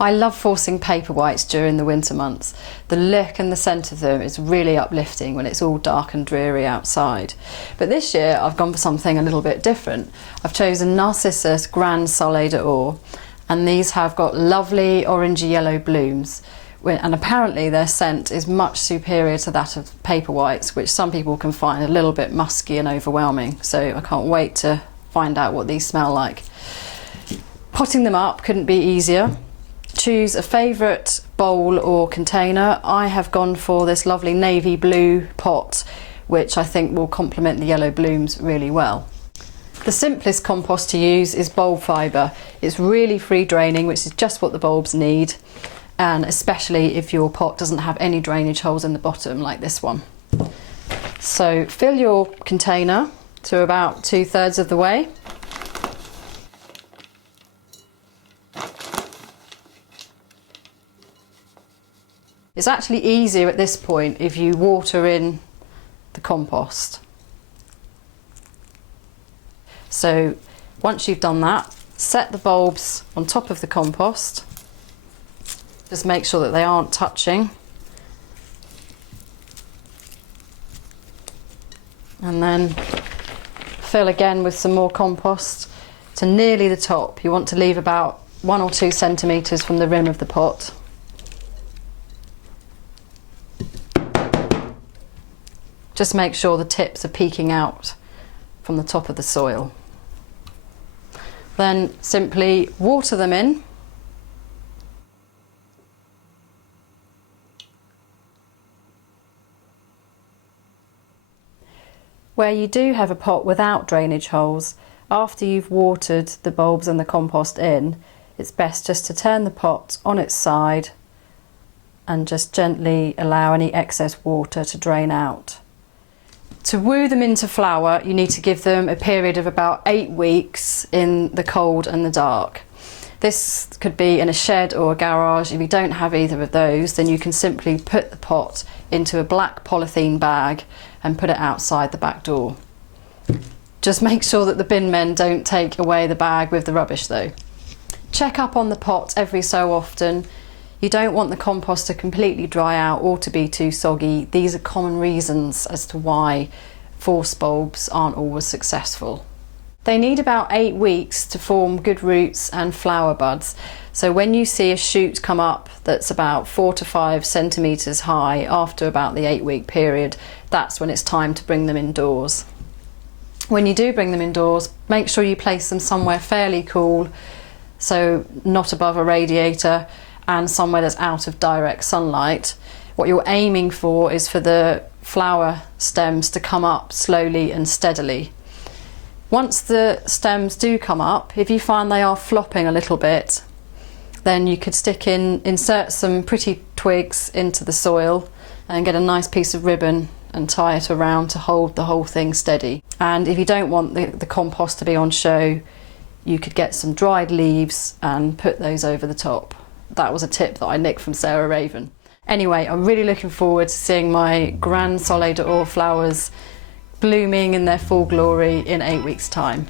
I love forcing paper whites during the winter months. The look and the scent of them is really uplifting when it's all dark and dreary outside. But this year I've gone for something a little bit different. I've chosen Narcissus Grand Soleil d'Or, and these have got lovely orangey yellow blooms. And apparently their scent is much superior to that of paper whites, which some people can find a little bit musky and overwhelming. So I can't wait to find out what these smell like. Potting them up couldn't be easier. Choose a favourite bowl or container. I have gone for this lovely navy blue pot, which I think will complement the yellow blooms really well. The simplest compost to use is bulb fibre. It's really free draining, which is just what the bulbs need, and especially if your pot doesn't have any drainage holes in the bottom like this one. So fill your container to about 2/3 of the way. It's actually easier at this point if you water in the compost. So once you've done that, set the bulbs on top of the compost. Just make sure that they aren't touching. And then fill again with some more compost to nearly the top. You want to leave about 1 or 2 centimetres from the rim of the pot. Just make sure the tips are peeking out from the top of the soil. Then simply water them in. Where you do have a pot without drainage holes, after you've watered the bulbs and the compost in, it's best just to turn the pot on its side and just gently allow any excess water to drain out. To woo them into flower, you need to give them a period of about 8 weeks in the cold and the dark. This could be in a shed or a garage. If you don't have either of those, then you can simply put the pot into a black polythene bag and put it outside the back door. Just make sure that the bin men don't take away the bag with the rubbish though. Check up on the pot every so often. You don't want the compost to completely dry out or to be too soggy. These are common reasons as to why force bulbs aren't always successful. They need about 8 weeks to form good roots and flower buds. So when you see a shoot come up that's about 4 to 5 centimetres high after about the 8-week period, that's when it's time to bring them indoors. When you do bring them indoors, make sure you place them somewhere fairly cool, so not above a radiator, and somewhere that's out of direct sunlight. What you're aiming for is for the flower stems to come up slowly and steadily. Once the stems do come up, if you find they are flopping a little bit, then you could insert some pretty twigs into the soil and get a nice piece of ribbon and tie it around to hold the whole thing steady. And if you don't want the compost to be on show, you could get some dried leaves and put those over the top. That was a tip that I nicked from Sarah Raven. Anyway, I'm really looking forward to seeing my Grand Soleil d'Or flowers blooming in their full glory in 8 weeks' time.